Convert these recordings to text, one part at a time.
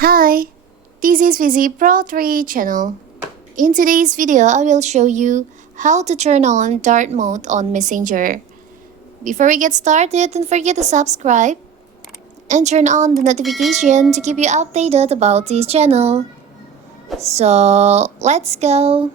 Hi, this is Vizi Pro 3 channel. In today's video, I will show you how to turn on dark mode on Messenger. Before we get started, don't forget to subscribe and turn on the notification to keep you updated about this channel. So, let's go!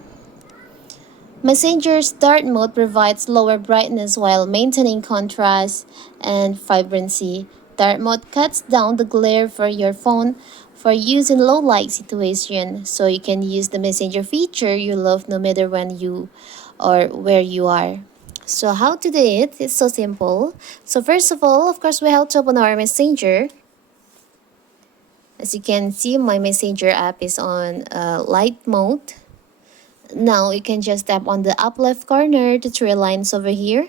Messenger's dark mode provides lower brightness while maintaining contrast and vibrancy. Dark mode cuts down the glare for your phone for use in low light situation, so you can use the messenger feature you love no matter when you or where you are. So how to do it? It's so simple. So first of all, of course, we have to open our messenger. As you can see, my messenger app is on light mode. Now you can just tap on the up left corner, the three lines over here.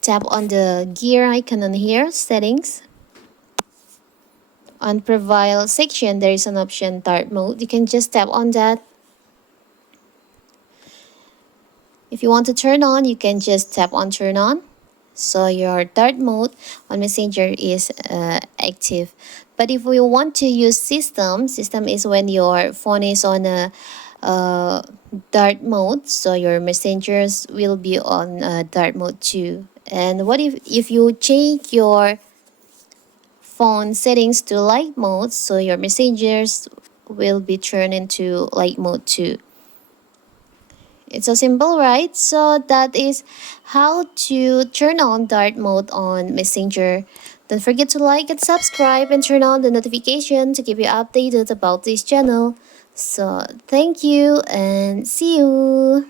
Tap on the gear icon on here, settings. On profile section, there is an option dark mode. You can just tap on that. If you want to turn on, you can just tap on turn on. So your dark mode on Messenger is active. But if we want to use system is when your phone is on a dark mode, so your messengers will be on dark mode too. And what if you change your phone settings to light mode, so your messengers will be turned into light mode too. It's so simple, right? So that is how to turn on dark mode on Messenger. Don't forget to like and subscribe and turn on the notification to keep you updated about this channel. So thank you and see you.